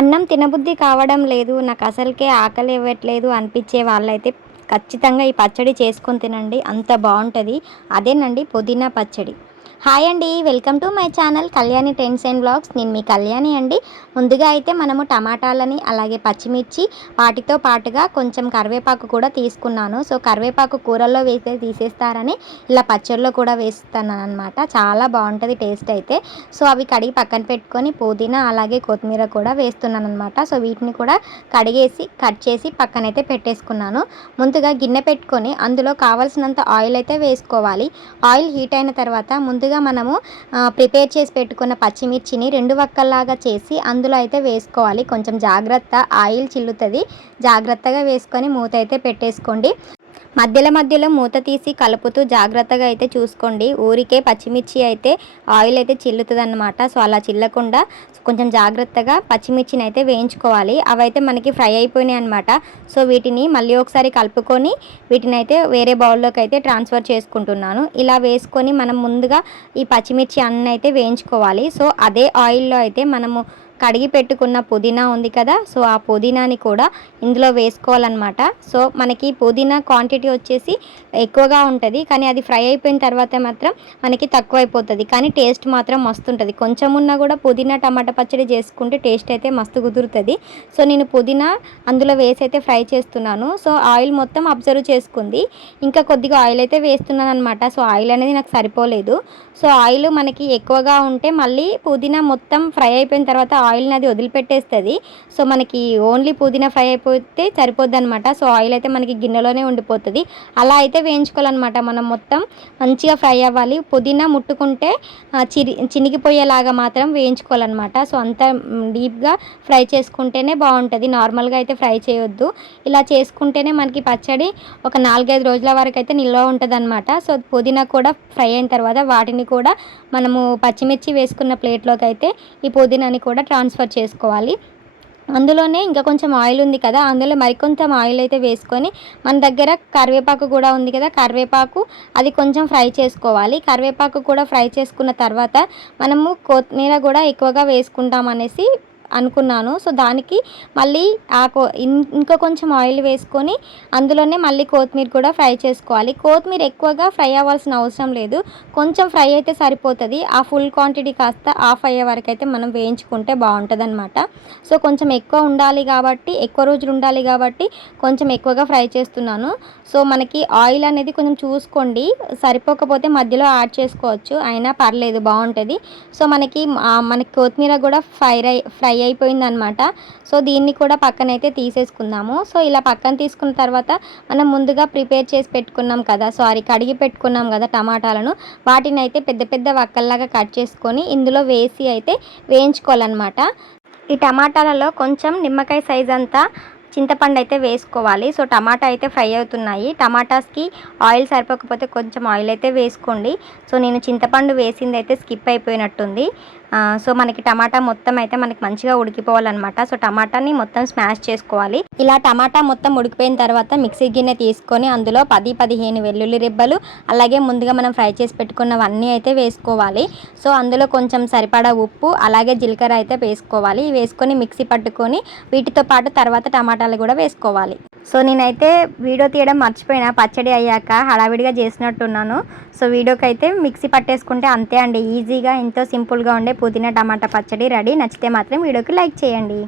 అన్నం తినబుద్ధి కావడం లేదు, నాకు అసలుకే ఆకలి ఇవ్వట్లేదు అనిపించే వాళ్ళైతే ఖచ్చితంగా ఈ పచ్చడి చేసుకొని తినండి. అంత బాగుంటుంది. అదేనండి పుదీనా పచ్చడి. హాయ్ అండి, welcome to my channel Kalyani trends and blogs. నేను మీ కళ్యాణి అండి. ముందుగా అయితే మనము టమాటాలని అలాగే పచ్చిమిర్చి వాటితో పాటుగా కొంచెం కరివేపాకు కూడా తీసుకున్నాను. సో కరివేపాకు కూరల్లో వేస్తే తీసేస్తారని ఇలా పచ్చడిలో కూడా వేస్తాను అనమాట. చాలా బాగుంటుంది టేస్ట్ అయితే. సో అవి కడిగి పక్కన పెట్టుకొని పుదీనా అలాగే కొత్తిమీర కూడా వేస్తున్నాను అనమాట. సో వీటిని కూడా కడిగేసి కట్ చేసి పక్కనైతే పెట్టేసుకున్నాను. ముందుగా గిన్నె పెట్టుకొని అందులో కావాల్సినంత ఆయిల్ అయితే వేసుకోవాలి. ఆయిల్ హీట్ అయిన తర్వాత ముందుగా మనము ప్రిపేర్ చేసి పెట్టుకున్న పచ్చిమిర్చిని 2 వక్కల్లాగా చేసి అందులో అయితే వేసుకోవాలి. కొంచెం జాగ్రత్త, ఆయిల్ చిల్లుతుంది, జాగ్రత్తగా వేసుకొని మూత అయితే పెట్టేసుకోండి. మధ్యలో మూత తీసి కలుపుతూ జాగ్రత్తగా అయితే చూసుకోండి. ఊరికే పచ్చిమిర్చి అయితే ఆయిల్ అయితే చిల్లుతుంది అన్నమాట. సో అలా చిల్లకుండా కొంచెం జాగ్రత్తగా పచ్చిమిర్చిని అయితే వేయించుకోవాలి. అవైతే మనకి ఫ్రై అయిపోయినాయి అనమాట. సో వీటిని మళ్ళీ ఒకసారి కలుపుకొని వీటిని అయితే వేరే బౌల్లోకి అయితే ట్రాన్స్ఫర్ చేసుకుంటున్నాను. ఇలా వేసుకొని మనం ముందుగా ఈ పచ్చిమిర్చి అన్నీ అయితే వేయించుకోవాలి. సో అదే ఆయిల్లో అయితే మనము కడిగి పెట్టుకున్న పుదీనా ఉంది కదా, సో ఆ పుదీనాని కూడా ఇందులో వేసుకోవాలన్నమాట. సో మనకి పుదీనా క్వాంటిటీ వచ్చేసి ఎక్కువగా ఉంటుంది, కానీ అది ఫ్రై అయిపోయిన తర్వాత మాత్రం మనకి తక్కువ అయిపోతుంది, కానీ టేస్ట్ మాత్రం మస్తు ఉంటుంది. కొంచెం ఉన్నా కూడా పుదీనా టమాటా పచ్చడి చేసుకుంటే టేస్ట్ అయితే మస్తు కుదురుతుంది. సో నేను పుదీనా అందులో వేసి అయితే ఫ్రై చేస్తున్నాను. సో ఆయిల్ మొత్తం అబ్జర్వ్ చేసుకుంది, ఇంకా కొద్దిగా ఆయిల్ అయితే వేస్తున్నాను అనమాట. సో ఆయిల్ అనేది నాకు సరిపోలేదు. సో ఆయిల్ మనకి ఎక్కువగా ఉంటే మళ్ళీ పుదీనా మొత్తం ఫ్రై అయిపోయిన తర్వాత ఆయిల్ని అది వదిలిపెట్టేస్తుంది. సో మనకి ఓన్లీ పుదీనా ఫ్రై అయిపోతే సరిపోద్ది అనమాట. సో ఆయిల్ అయితే మనకి గిన్నెలోనే ఉండిపోతుంది. అలా అయితే వేయించుకోవాలన్నమాట. మనం మొత్తం మంచిగా ఫ్రై అవ్వాలి. పుదీనా ముట్టుకుంటే చినిగిపోయేలాగా మాత్రం వేయించుకోవాలన్నమాట. సో అంత డీప్గా ఫ్రై చేసుకుంటేనే బాగుంటుంది, నార్మల్గా అయితే ఫ్రై చేయొద్దు. ఇలా చేసుకుంటేనే మనకి పచ్చడి ఒక 4-5 రోజుల వరకు అయితే నిల్వ ఉంటుంది అనమాట. సో పుదీనా కూడా ఫ్రై అయిన తర్వాత వాటిని కూడా మనము పచ్చిమిర్చి వేసుకున్న ప్లేట్లోకి అయితే ఈ పుదీనాని కూడా ట్రాన్స్ఫర్ చేసుకోవాలి. అందులోనే ఇంకా కొంచెం ఆయిల్ ఉంది కదా, అందులో మరికొంచెం ఆయిల్ అయితే వేసుకొని మన దగ్గర కరివేపాకు కూడా ఉంది కదా, కరివేపాకు అది కొంచెం ఫ్రై చేసుకోవాలి. కరివేపాకు కూడా ఫ్రై చేసుకున్న తర్వాత మనము కొత్తిమీర కూడా ఎక్కువగా వేసుకుంటాం అనేసి అనుకున్నాను. సో దానికి మళ్ళీ ఇంకా కొంచెం ఆయిల్ వేసుకొని అందులోనే మళ్ళీ కొత్తిమీర కూడా ఫ్రై చేసుకోవాలి. కొత్తిమీర ఎక్కువగా ఫ్రై అవ్వాల్సిన అవసరం లేదు, కొంచెం ఫ్రై అయితే సరిపోతుంది. ఆ ఫుల్ క్వాంటిటీ కాస్త హాఫ్ అయ్యే వరకు అయితే మనం వేయించుకుంటే బాగుంటుంది అనమాట. సో కొంచెం ఎక్కువ ఉండాలి కాబట్టి, ఎక్కువ రోజులు ఉండాలి కాబట్టి కొంచెం ఎక్కువగా ఫ్రై చేస్తున్నాను. సో మనకి ఆయిల్ అనేది కొంచెం చూసుకోండి, సరిపోకపోతే మధ్యలో యాడ్ చేసుకోవచ్చు, అయినా పర్లేదు బాగుంటుంది. సో మనకి కొత్తిమీర కూడా ఫ్రై అయిపోయిందనమాట. సో దీన్ని కూడా పక్కనైతే తీసేసుకుందాము. సో ఇలా పక్కన తీసుకున్న తర్వాత మనం ముందుగా ప్రిపేర్ చేసి పెట్టుకున్నాం కదా, కడిగి పెట్టుకున్నాం కదా టమాటాలను, వాటిని అయితే పెద్ద పెద్ద వక్కల్లాగా కట్ చేసుకొని ఇందులో వేసి అయితే వేయించుకోవాలన్నమాట. ఈ టమాటాలలో కొంచెం నిమ్మకాయ సైజ్ అంతా చింతపండు అయితే వేసుకోవాలి. సో టమాటా అయితే ఫ్రై అవుతున్నాయి. టమాటాస్కి ఆయిల్ సరిపోకపోతే కొంచెం ఆయిల్ అయితే వేసుకోండి. సో నేను చింతపండు వేసింది అయితే స్కిప్ అయిపోయినట్టుంది. సో మనకి టమాటా మొత్తం అయితే మనకి మంచిగా ఉడికిపోవాలన్నమాట. సో టమాటాని మొత్తం స్మాష్ చేసుకోవాలి. ఇలా టమాటా మొత్తం ఉడికిపోయిన తర్వాత మిక్సీ గిన్నె తీసుకొని అందులో 10-15 వెల్లుల్లి రెబ్బలు అలాగే ముందుగా మనం ఫ్రై చేసి పెట్టుకున్నవన్నీ అయితే వేసుకోవాలి. సో అందులో కొంచెం సరిపడా ఉప్పు అలాగే జీలకర్ర అయితే వేసుకోవాలి. వేసుకొని మిక్సీ పట్టుకొని వీటితో పాటు తర్వాత టమాటాలు కూడా వేసుకోవాలి. సో నేనైతే వీడియో తీయడం మర్చిపోయినా, పచ్చడి అయ్యాక హడావిడిగా చేసినట్టున్నాను. సో వీడియోకి అయితే మిక్సీ పట్టేసుకుంటే అంతే అండి, ఈజీగా ఎంతో సింపుల్గా ఉండే పుదీనా టమాటా పచ్చడి రెడీ. నచ్చితే మాత్రం వీడియోకి లైక్ చేయండి.